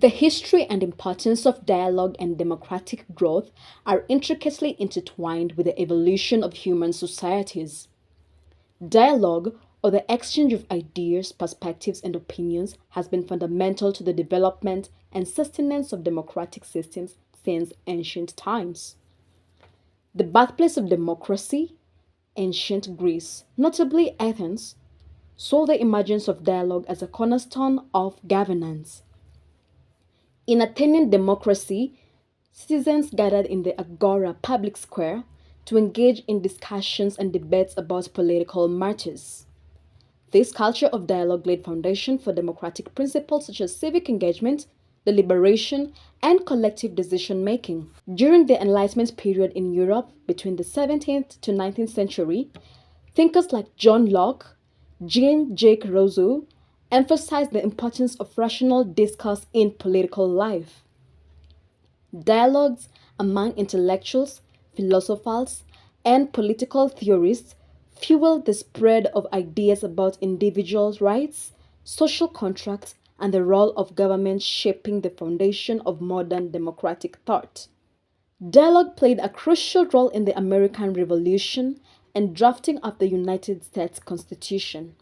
The history and importance of dialogue and democratic growth are intricately intertwined with the evolution of human societies. Dialogue, or the exchange of ideas, perspectives, and opinions, has been fundamental to the development and sustenance of democratic systems since ancient times. The birthplace of democracy, ancient Greece, notably Athens, saw the emergence of dialogue as a cornerstone of governance. In Athenian democracy, citizens gathered in the agora public square to engage in discussions and debates about political matters. This culture of dialogue laid foundation for democratic principles such as civic engagement, deliberation, and collective decision making. During the Enlightenment period in Europe between the 17th to 19th century, thinkers like John Locke, Jean-Jacques Rousseau emphasized the importance of rational discourse in political life. Dialogues among intellectuals, philosophers, and political theorists fueled the spread of ideas about individual rights, social contracts, and the role of government shaping the foundation of modern democratic thought. Dialogue played a crucial role in the American Revolution and drafting of the United States Constitution.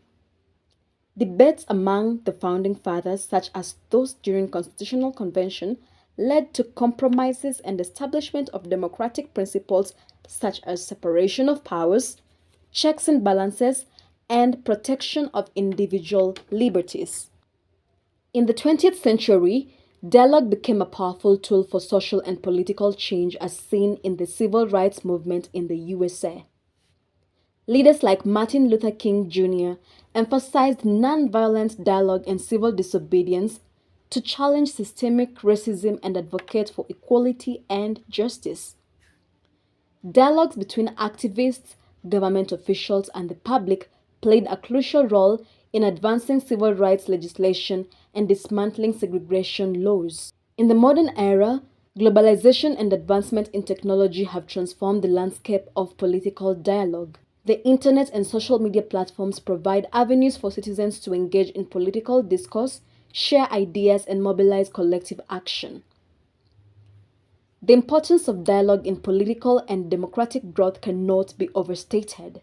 Debates among the founding fathers, such as those during Constitutional Convention, led to compromises and establishment of democratic principles such as separation of powers, checks and balances, and protection of individual liberties. In the 20th century, dialogue became a powerful tool for social and political change as seen in the civil rights movement in the USA. Leaders like Martin Luther King Jr. emphasized nonviolent dialogue and civil disobedience to challenge systemic racism and advocate for equality and justice. Dialogues between activists, government officials, and the public played a crucial role in advancing civil rights legislation and dismantling segregation laws. In the modern era, globalization and advancement in technology have transformed the landscape of political dialogue. The internet and social media platforms provide avenues for citizens to engage in political discourse, share ideas, and mobilize collective action. The importance of dialogue in political and democratic growth cannot be overstated.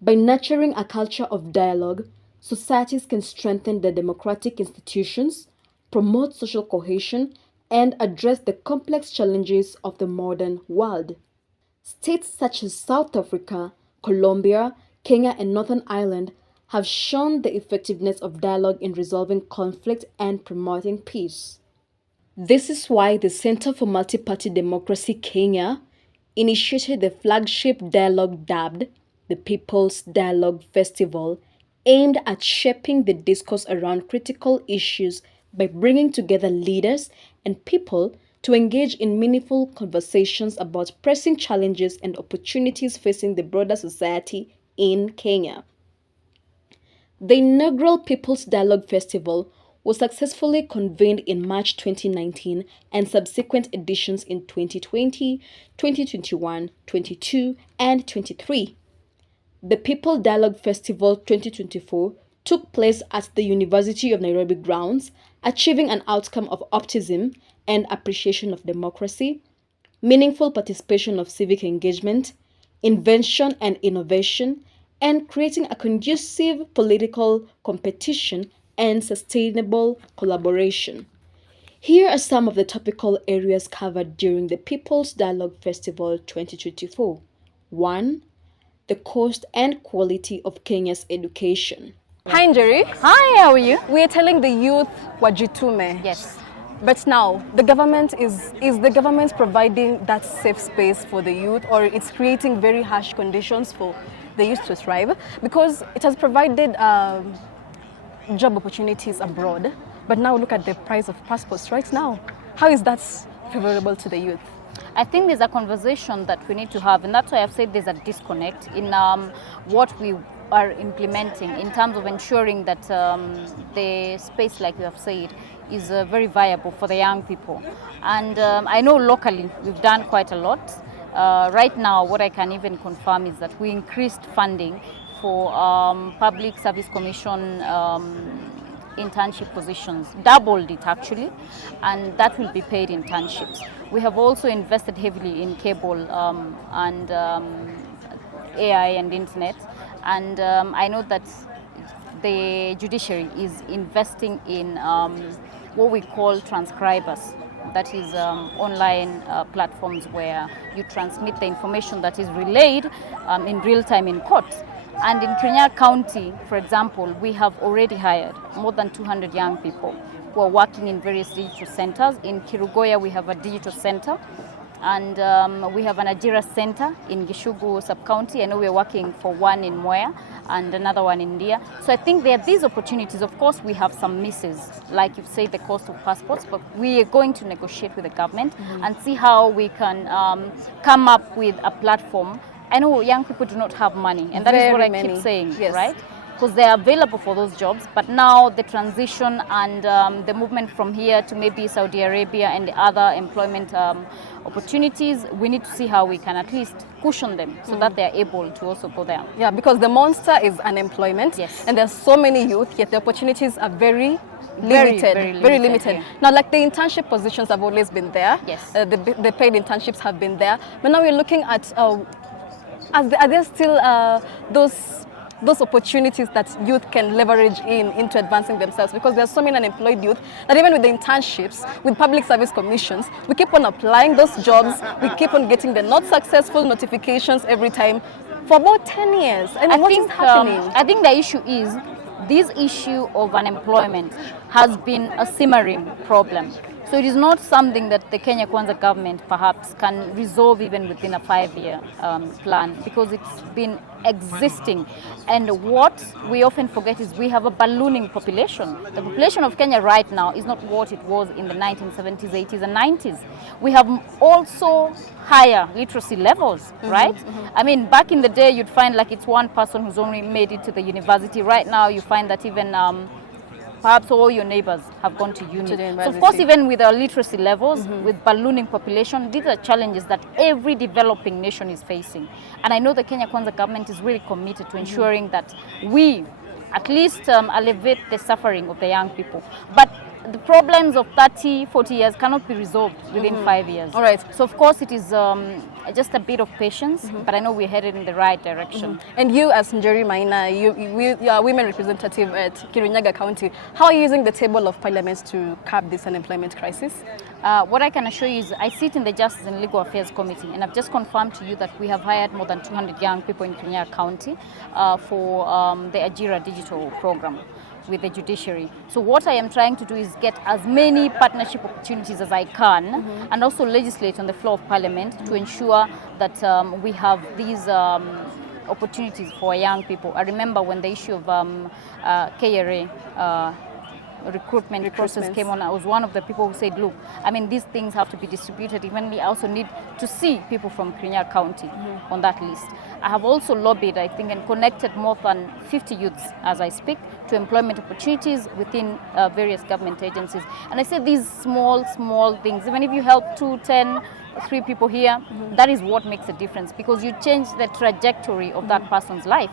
By nurturing a culture of dialogue, societies can strengthen their democratic institutions, promote social cohesion, and address the complex challenges of the modern world. States such as South Africa, Colombia, Kenya, and Northern Ireland have shown the effectiveness of dialogue in resolving conflict and promoting peace. This is why the Center for Multi-Party Democracy Kenya initiated the flagship dialogue dubbed the People's Dialogue Festival, aimed at shaping the discourse around critical issues by bringing together leaders and people to engage in meaningful conversations about pressing challenges and opportunities facing the broader society in Kenya. The inaugural People's Dialogue Festival was successfully convened in March 2019 and subsequent editions in 2020, 2021, 22, and 23. The People Dialogue Festival 2024 took place at the University of Nairobi grounds, achieving an outcome of optimism and appreciation of democracy, meaningful participation of civic engagement, invention and innovation, and creating a conducive political competition and sustainable collaboration. Here are some of the topical areas covered during the People's Dialogue Festival 2024. 1. The cost and quality of Kenya's education. Hi, Njeri. Hi, how are you? We are telling the youth wajitume. Yes. But now, the government is the government providing that safe space for the youth, or it's creating very harsh conditions for the youth to thrive? Because it has provided job opportunities abroad, but now look at the price of passports right now. How is that favorable to the youth? I think there's a conversation that we need to have, and that's why I've said there's a disconnect in what we are implementing in terms of ensuring that the space, like you have said, is very viable for the young people. And I know locally we've done quite a lot. Right now, what I can even confirm is that we increased funding for Public Service Commission internship positions, doubled it actually, and that will be paid internships. We have also invested heavily in cable and AI and internet, and I know that the judiciary is investing in what we call transcribers. That is online platforms where you transmit the information that is relayed in real time in court. And in Kirinyaga County, for example, we have already hired more than 200 young people who are working in various digital centers. In Kirugoya, we have a digital center, and we have an Ajira center in Gishugu sub-county. I know we're working for one in Mwea and another one in India. So I think there are these opportunities. Of course, we have some misses, like you say, the cost of passports, but we are going to negotiate with the government and see how we can come up with a platform. I know young people do not have money, and that is what I keep saying, right? Because they are available for those jobs, but now the transition and the movement from here to maybe Saudi Arabia and the other employment opportunities, we need to see how we can at least cushion them so that they are able to also go there. Yeah, because the monster is unemployment, and there's so many youth, yet the opportunities are very limited. Yeah. Now, like the internship positions have always been there. Yes. The paid internships have been there, but now we're looking at are there still those opportunities that youth can leverage into advancing themselves? Because there are so many unemployed youth that even with the internships, with public service commissions, we keep on applying those jobs, we keep on getting the not successful notifications every time for about 10 years. I mean, what is happening? I think the issue is this issue of unemployment has been a simmering problem. So it is not something that the Kenya Kwanza government perhaps can resolve even within a 5-year plan, because it's been existing. And what we often forget is we have a ballooning population. The population of Kenya right now is not what it was in the 1970s, 80s and 90s. We have also higher literacy levels, right? I mean, back in the day, you'd find like it's one person who's only made it to the university. Right now, you find that even perhaps all your neighbors have gone to uni. So of course, even with our literacy levels, with ballooning population, these are challenges that every developing nation is facing. And I know the Kenya Kwanza government is really committed to ensuring that we at least alleviate the suffering of the young people. But the problems of 30, 40 years cannot be resolved within 5 years. All right. So of course it is just a bit of patience, but I know we're headed in the right direction. And you as Njeri Maina, you are women representative at Kirinyaga County. How are you using the table of parliament to curb this unemployment crisis? What I can assure you is I sit in the Justice and Legal Affairs Committee, and I've just confirmed to you that we have hired more than 200 young people in Kirinyaga County for the Ajira digital program with the judiciary. So what I am trying to do is get as many partnership opportunities as I can, and also legislate on the floor of parliament to ensure that we have these opportunities for young people. I remember when the issue of KRA recruitment process came on, I was one of the people who said, look, I mean, these things have to be distributed. Even we also need to see people from Kirinyaga County on that list. I have also lobbied, I think, and connected more than 50 youths as I speak to employment opportunities within various government agencies. And I say these small things, even if you help 2, 10, 3 people here, that is what makes a difference, because you change the trajectory of that person's life.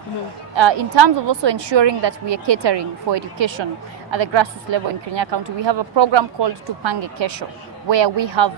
In terms of also ensuring that we are catering for education at the grassroots level in Kirinyaga County, we have a program called Tupange Kesho, where we have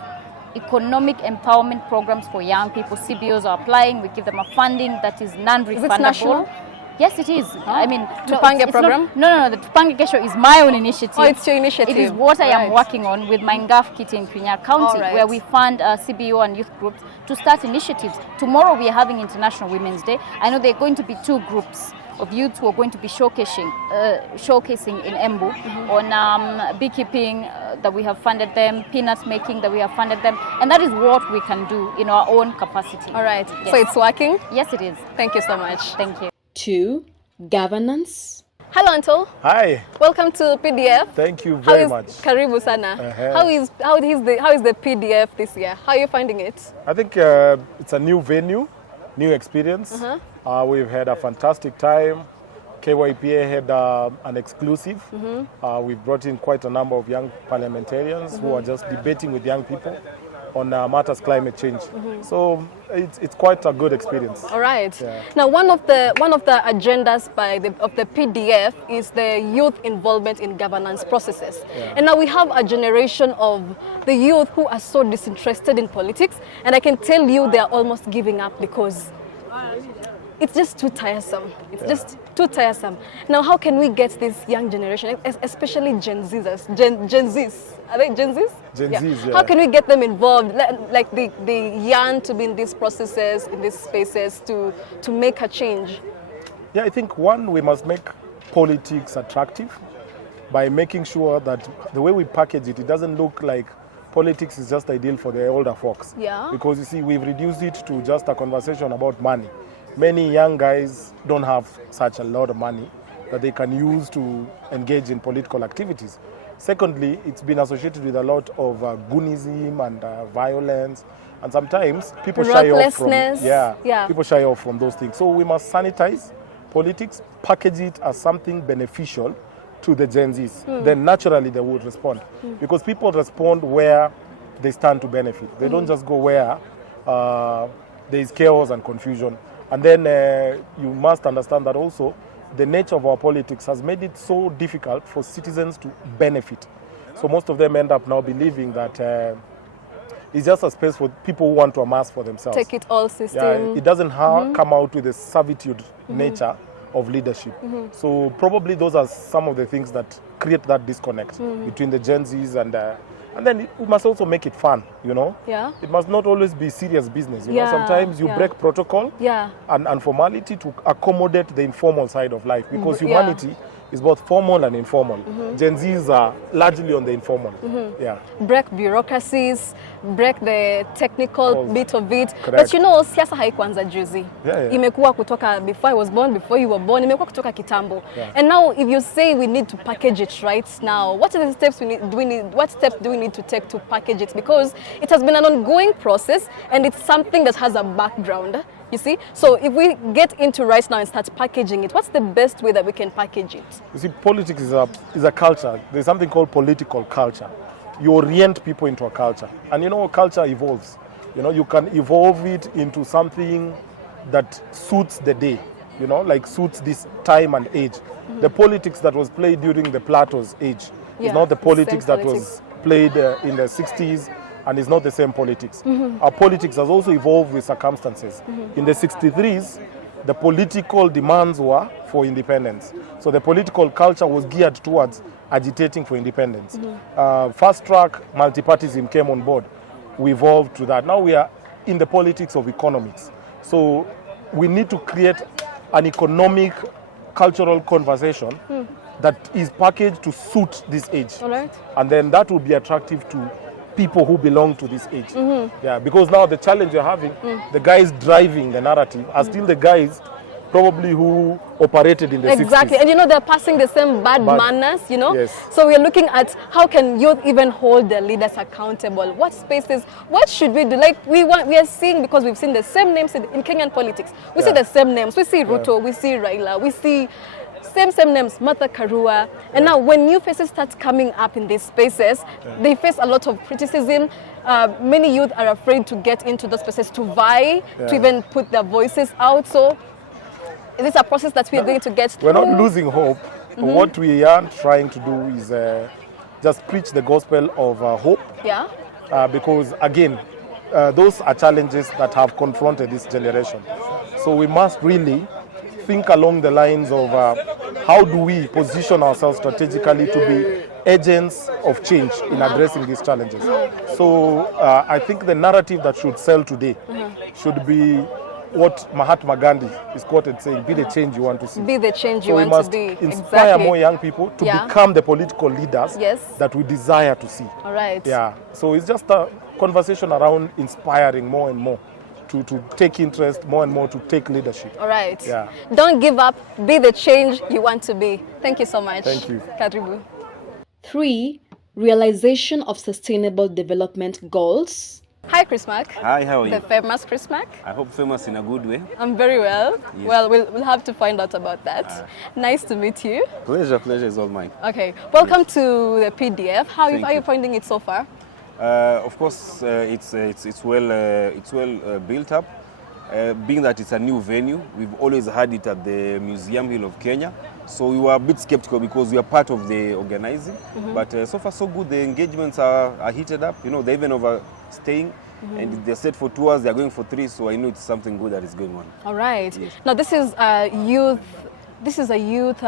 economic empowerment programs for young people. CBOs are applying, we give them a funding that is non-refundable. Is it national? Yes, it is. I mean, Tupange program? No, the Tupange Kesho is my own initiative. Oh, it's your initiative. It is what I am working on with my Ngaf Kit in Kirinyaga County, where we fund CBO and youth groups to start initiatives. Tomorrow we are having International Women's Day. I know there are going to be 2 groups of youths who are going to be showcasing in Embu on beekeeping that we have funded them, peanut making that we have funded them, and that is what we can do in our own capacity. All right. Yes. So it's working? Yes, it is. Thank you so much. Thank you. 2. Governance. Hello, Anto. Hi. Welcome to PDF. Thank you very much. Karibu sana. How is the PDF this year? How are you finding it? I think it's a new venue, new experience. We've had a fantastic time. KYPA had an exclusive. We've brought in quite a number of young parliamentarians who are just debating with young people. on matters climate change. So it's quite a good experience. All right. Yeah. Now, one of the agendas of the PDF is the youth involvement in governance processes. And now we have a generation of the youth who are so disinterested in politics, and I can tell you they are almost giving up because it's just too tiresome. It's just too tiresome. Now, how can we get this young generation, especially Gen Zs? Gen Zs. Are they Gen Zs? Gen Zs, yeah. How can we get them involved? Like they yearn to be in these processes, in these spaces, to make a change. Yeah, I think one, we must make politics attractive by making sure that the way we package it, it doesn't look like politics is just ideal for the older folks. Yeah. Because you see, we've reduced it to just a conversation about money. Many young guys don't have such a lot of money that they can use to engage in political activities. Secondly, it's been associated with a lot of goonism and violence, and sometimes people shy off from people shy off from those things. So we must sanitize politics, package it as something beneficial to the Gen Zs. Then naturally they would respond, because people respond where they stand to benefit. They don't just go where there is chaos and confusion. And then you must understand that also the nature of our politics has made it so difficult for citizens to benefit. So most of them end up now believing that it's just a space for people who want to amass for themselves. Take it all system. Yeah, it doesn't come out with the servitude nature of leadership. So probably those are some of the things that create that disconnect between the Gen Zs and then we must also make it fun, you know? Yeah. It must not always be serious business, you know? Sometimes you break protocol and formality to accommodate the informal side of life, because humanity is both formal and informal. Gen Zs are largely on the informal. Break bureaucracies, break the technical bit of it. Correct. But you know, siasa haikuanza juzi. Imekuwa kutoka before I was born, before you were born, imekuwa kutoka kitambo. And now if you say we need to package it right now, what are the steps what steps do we need to take to package it? Because it has been an ongoing process and it's something that has a background. You see? So if we get into right now and start packaging it, what's the best way that we can package it? You see, politics is a culture. There's something called political culture. You orient people into a culture. And you know, culture evolves. You know, you can evolve it into something that suits the day, you know, like suits this time and age. The politics that was played during the Plato's age is not the politics that was played in the 60s, and it's not the same politics. Our politics has also evolved with circumstances. In the 63s, the political demands were for independence. So the political culture was geared towards agitating for independence. Fast track multipartyism came on board. We evolved to that. Now we are in the politics of economics. So we need to create an economic, cultural conversation that is packaged to suit this age. All right. And then that will be attractive to people who belong to this age. Yeah, because now the challenge you're having, the guys driving the narrative are still the guys probably who operated in the 60s. Exactly, and you know, they're passing the same bad manners, you know? Yes. So we're looking at how can youth even hold their leaders accountable? What spaces, what should we do? Like we are seeing, because we've seen the same names in Kenyan politics. We see the same names. We see Ruto, we see Raila, we see same names, Martha Karua. And now when new faces start coming up in these spaces, they face a lot of criticism. Many youth are afraid to get into those spaces, to vie, to even put their voices out. So is this a process that we're going to get through? We're not losing hope. What we are trying to do is just preach the gospel of hope. Yeah. Because again, those are challenges that have confronted this generation. So we must really think along the lines of how do we position ourselves strategically to be agents of change in addressing these challenges. So I think the narrative that should sell today should be what Mahatma Gandhi is quoted saying, be the change you want to see. Be the change you so want to be. We must inspire exactly. more young people to become the political leaders that we desire to see. All right. Yeah. So it's just a conversation around inspiring more and more to take interest, more and more to take leadership. All right. Yeah. Don't give up. Be the change you want to be. Thank you so much. Thank you. Karibu. 3. Realization of Sustainable Development Goals. Hi, Chris Mark. Hi, how are you? The famous Chris Mark. I hope famous in a good way. I'm very well. Yes. Well, we'll have to find out about that. Nice to meet you. Pleasure is all mine. Okay. Welcome to the PDF. How are you you. finding it so far? Of course, it's well built up. Being that it's a new venue, we've always had it at the Museum Hill of Kenya. So we were a bit skeptical because we are part of the organizing. But so far so good. The engagements are heated up. You know, they're even overstaying. And they're set for 2 hours, they're going for 3. So I know it's something good that is going on. All right. Yes. Now this is a youth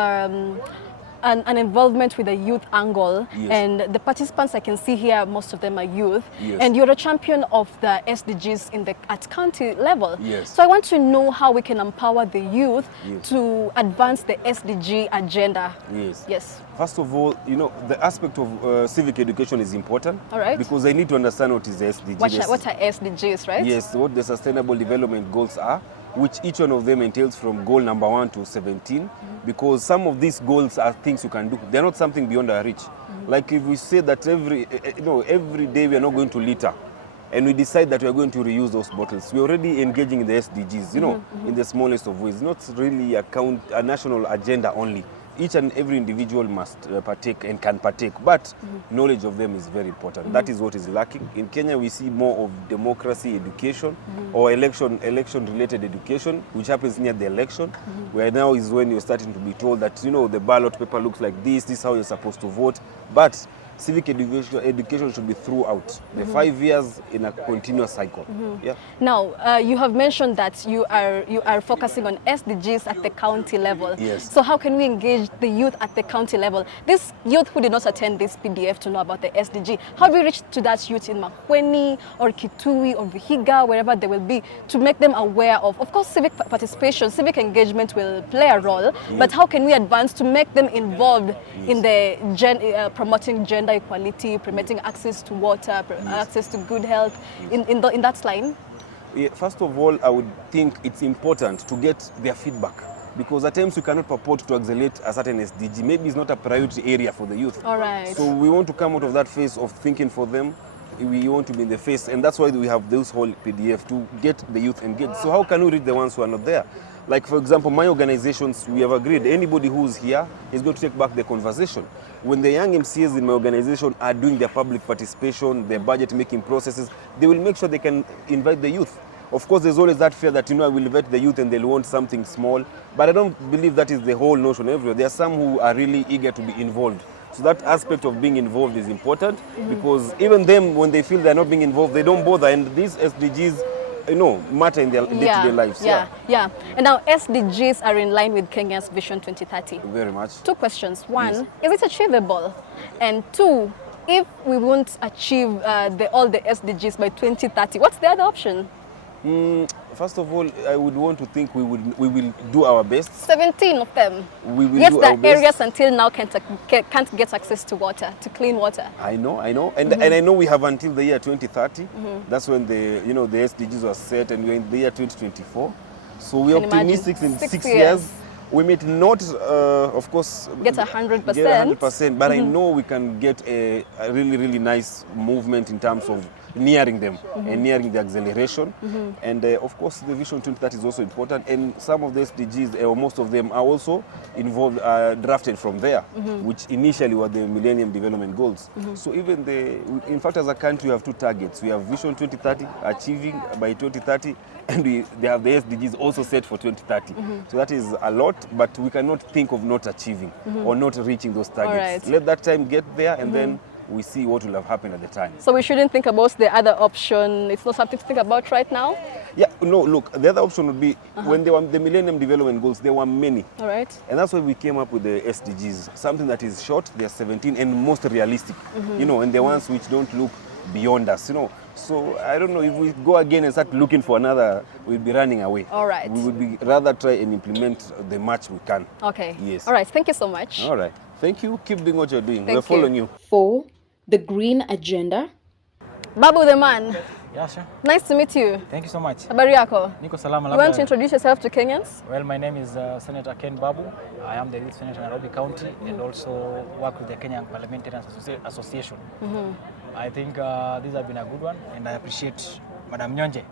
an involvement with a youth angle, Yes. and the participants I can see here, most of them are youth, Yes. and you're a champion of the SDGs at county level. Yes. So I want to know how we can empower the youth Yes. to advance the SDG agenda. Yes. Yes. First of all, you know, the aspect of civic education is important. All right. Because they need to understand what is the SDG. What are SDGs, right? Yes, what the Sustainable Development Goals are, which each one of them entails from goal number 1 to 17, because some of these goals are things you can do. They're not something beyond our reach. Like if we say that every day we are not going to litter, and we decide that we are going to reuse those bottles, we're already engaging in the SDGs, in the smallest of ways. Not really a national agenda only. Each and every individual must partake and can partake, but knowledge of them is very important. That is what is lacking. In Kenya, we see more of democracy education or election-related education, which happens near the election, where now is when you're starting to be told that, the ballot paper looks like this is how you're supposed to vote. But civic education should be throughout the 5 years in a continuous cycle. Yeah. Now, you have mentioned that you are focusing on SDGs at the county level. Yes. So how can we engage the youth at the county level? This youth who did not attend this PDF to know about the SDG, how do we reach to that youth in Makueni or Kitui or Vihiga, wherever they will be, to make them aware of course, civic participation, civic engagement will play a role, but how can we advance to make them involved in the promoting gender equality, promoting access to water, access to good health, in that line? Yeah, first of all, I would think it's important to get their feedback, because at times we cannot purport to accelerate a certain SDG. Maybe it's not a priority area for the youth. All right. So we want to come out of that phase of thinking for them. We want to be in the face, and that's why we have this whole PDF to get the youth engaged. So how can we reach the ones who are not there? Like, for example, my organizations, we have agreed anybody who's here is going to take back the conversation. When the young MCAs in my organization are doing their public participation, their budget making processes, they will make sure they can invite the youth. Of course, there's always that fear that, I will invite the youth and they'll want something small. But I don't believe that is the whole notion everywhere. There are some who are really eager to be involved. So that aspect of being involved is important, because even them, when they feel they're not being involved, they don't bother. And these SDGs, matter in their day-to-day lives. Yeah. And now SDGs are in line with Kenya's Vision 2030. Very much. 2 questions. 1, Yes. is it achievable? And 2, if we won't achieve all the SDGs by 2030, what's the other option? First of all, I would want to think we will do our best. 17 of them. We will Yet do the our best. areas until now can't get access to water, to clean water. I know, and I know we have until the year 2030. That's when the SDGs were set, and we're in the year 2024. So we're Can optimistic imagine. in 6 6 years. We may not, of course, Get 100%. get 100%, but I know we can get a really, really nice movement in terms of nearing them and nearing the acceleration. And of course, the Vision 2030 is also important, and some of the SDGs, or most of them, are also involved, drafted from there, which initially were the Millennium Development Goals. So even in fact, as a country, we have 2 targets. We have Vision 2030, achieving by 2030, and they have the SDGs also set for 2030. So that is a lot, but we cannot think of not achieving or not reaching those targets. Right. Let that time get there, and then we see what will have happened at the time. So we shouldn't think about the other option. It's not something to think about right now. Yeah, no, look, the other option would be when there were the Millennium Development Goals, there were many. All right. And that's why we came up with the SDGs, something that is short, they're 17, and most realistic, and the ones which don't look beyond us, So I don't know, if we go again and start looking for another, we'll be running away. All right. We would rather try and implement the much we can. Okay. Yes. All right. Thank you so much. All right. Thank you. Keep doing what you're doing. Thank We're following you. 4. The Green Agenda. Babu the man. Yeah, sure. Nice to meet you. Thank you so much. Habari yako? Niko salama. You want to introduce yourself to Kenyans? Well, my name is Senator Ken Babu. I am the Youth Senator in Nairobi County and also work with the Kenyan Parliamentarians Association. I think this has been a good one, and I appreciate Madam Nyonje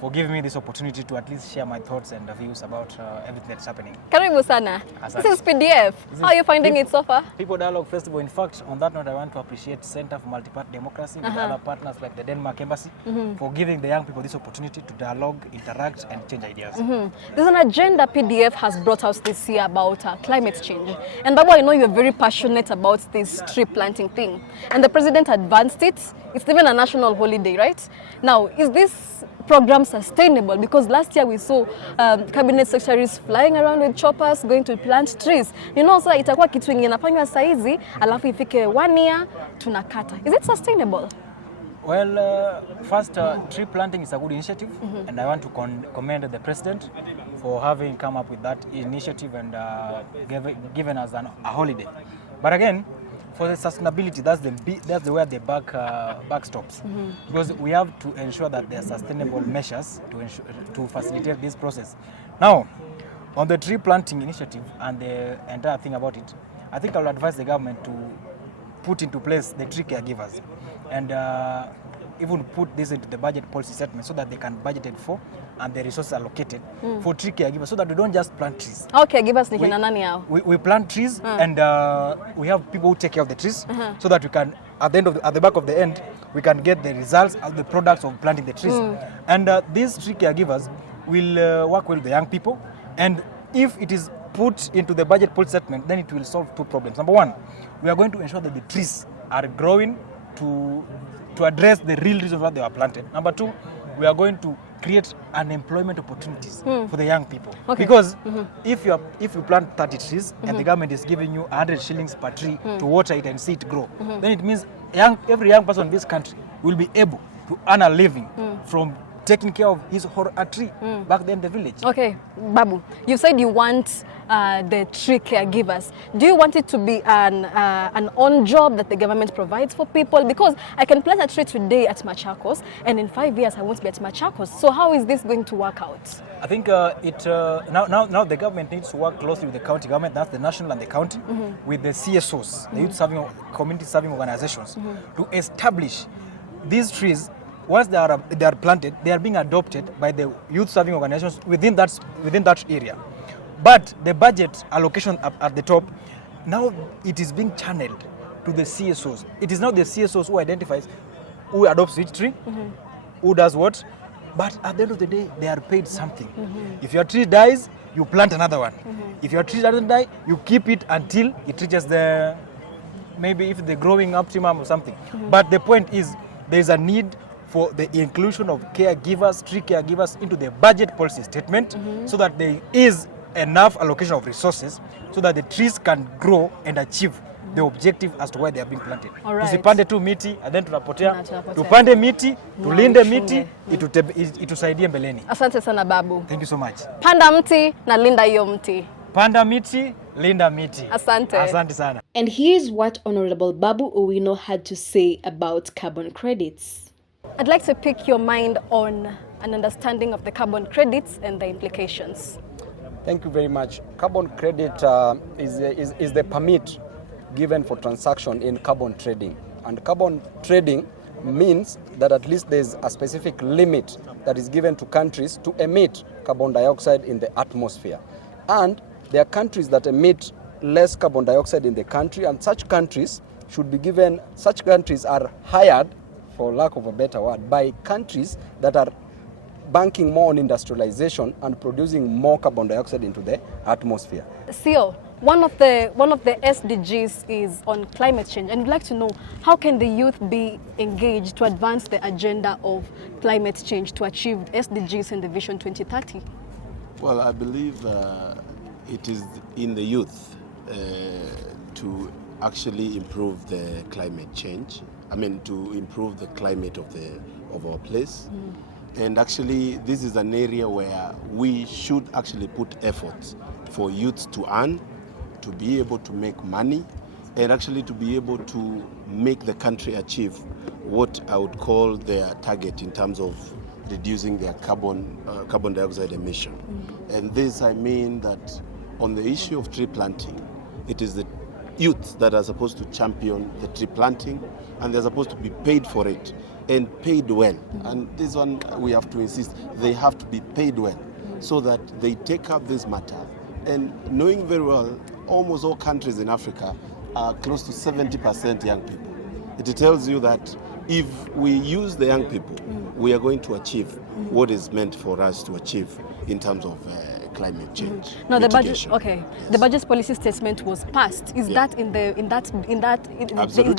for giving me this opportunity to at least share my thoughts and views about everything that's happening. Karibu sana. Asante. This is PDF. How are you finding it so far? People Dialogue Festival. In fact, on that note, I want to appreciate Center for Multi-Party Democracy with other partners like the Denmark Embassy for giving the young people this opportunity to dialogue, interact, and change ideas. There's an agenda PDF has brought out this year about climate change. And Babu, I know you're very passionate about this tree planting thing. And the president advanced it. It's even a national holiday, right? Now, is this program sustainable? Because last year we saw cabinet secretaries flying around with choppers going to plant trees. You know, so itakuwa kitu ingine inafanywa saizi, alafu ifike 1 year tunakata. Is it sustainable? Well, first, tree planting is a good initiative, and I want to commend the president for having come up with that initiative and given us a holiday. But again, for the sustainability, that's the where the back stops, because we have to ensure that there are sustainable measures to facilitate this process. Now, on the tree planting initiative and the entire thing about it, I think I will advise the government to put into place the tree caregivers and even put this into the budget policy statement so that they can budget it for and the resources allocated for tree caregivers, so that we don't just plant trees. How caregivers ni kina nani hao? We plant trees and we have people who take care of the trees so that we can, at the back of the end, we can get the results of the products of planting the trees. And these tree caregivers will work with the young people, and if it is put into the budget policy statement, then it will solve 2 problems. Number 1, we are going to ensure that the trees are growing to address the real reason why they were planted. Number 2, we are going to create unemployment opportunities for the young people. Okay. Because if you plant 30 trees and the government is giving you 100 shillings per tree to water it and see it grow, then it means every young person in this country will be able to earn a living from taking care of his or her tree back then in the village. Okay, Babu, you said you want the tree caregivers. Do you want it to be an on job that the government provides for people? Because I can plant a tree today at Machakos, and in 5 years I won't be at Machakos. So how is this going to work out? I think now the government needs to work closely with the county government, that's the national and the county, with the CSOs, the youth serving community serving organizations, to establish these trees. Once they are planted, they are being adopted by the youth serving organizations within that area. But the budget allocation at the top, now it is being channeled to the CSOs. It is now the CSOs who identifies who adopts each tree, who does what. But at the end of the day, they are paid something. If your tree dies, you plant another one. If your tree doesn't die, you keep it until it reaches maybe if the growing optimum or something. But the point is, there is a need for the inclusion of caregivers, tree caregivers into the budget policy statement, so that there is enough allocation of resources so that the trees can grow and achieve the objective as to why they are being planted. Tusipande tu miti and then tunapotea. Tupande miti, tulinde miti, itusaidie mbeleni. Asante sana Babu. Thank you so much. Panda mti na linda hiyo mti. Panda miti, linda miti. Asante. Asante sana. And here's what Honorable Babu Owino had to say about carbon credits. I'd like to pick your mind on an understanding of the carbon credits and the implications. Thank you very much. Carbon credit is the permit given for transaction in carbon trading. And carbon trading means that at least there's a specific limit that is given to countries to emit carbon dioxide in the atmosphere. And there are countries that emit less carbon dioxide in the country, and such countries are hired, for lack of a better word, by countries that are banking more on industrialization and producing more carbon dioxide into the atmosphere. CEO, one of the SDGs is on climate change, and I'd like to know, how can the youth be engaged to advance the agenda of climate change to achieve SDGs and the Vision 2030? Well, I believe it is in the youth to actually improve the climate change. To improve the climate of our place. And actually, this is an area where we should actually put efforts for youths to earn, to be able to make money, and actually to be able to make the country achieve what I would call their target in terms of reducing their carbon dioxide emission. And this, I mean that on the issue of tree planting, it is the youths that are supposed to champion the tree planting, and they're supposed to be paid for it, and paid well. And this one, we have to insist, they have to be paid well, so that they take up this matter. And knowing very well, almost all countries in Africa are close to 70% young people. It tells you that if we use the young people, we are going to achieve what is meant for us to achieve in terms of climate change. Now the budget, mitigation. okay, Yes. the budget policy statement was passed. Is Yeah. that in Absolutely, that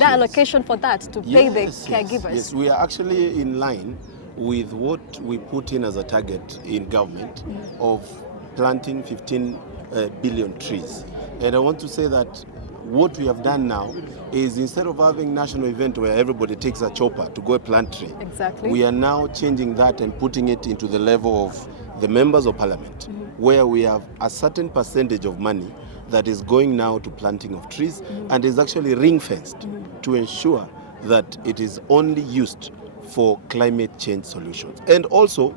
yes. allocation for that to pay the Yes, caregivers? Yes, we are actually in line with what we put in as a target in government of planting 15 billion trees. And I want to say that what we have done now is, instead of having national event where everybody takes a chopper to go plant tree, Exactly. we are now changing that and putting it into the level of the members of parliament, where we have a certain percentage of money that is going now to planting of trees and is actually ring-fenced to ensure that it is only used for climate change solutions. And also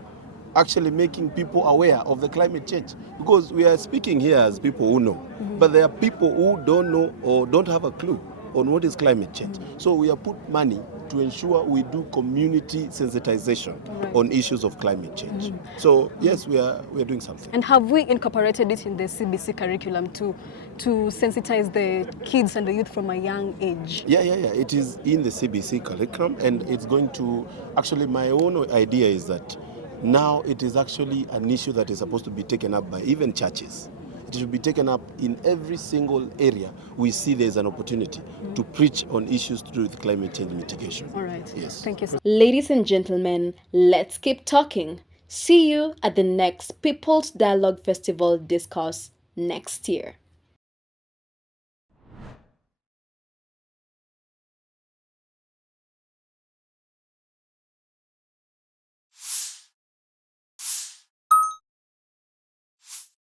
actually making people aware of the climate change, because we are speaking here as people who know, but there are people who don't know or don't have a clue on what is climate change. So we have put money to ensure we do community sensitization on issues of climate change. So yes, we are doing something. And have we incorporated it in the CBC curriculum to sensitize the kids and the youth from a young age? Yeah. It is in the CBC curriculum, and it's going to, actually my own idea is that now it is actually an issue that is supposed to be taken up by even churches. It should be taken up in every single area we see there's an opportunity to preach on issues to do with climate change mitigation. All right. Yes. Thank you. Ladies and gentlemen, let's keep talking. See you at the next People's Dialogue Festival discourse next year.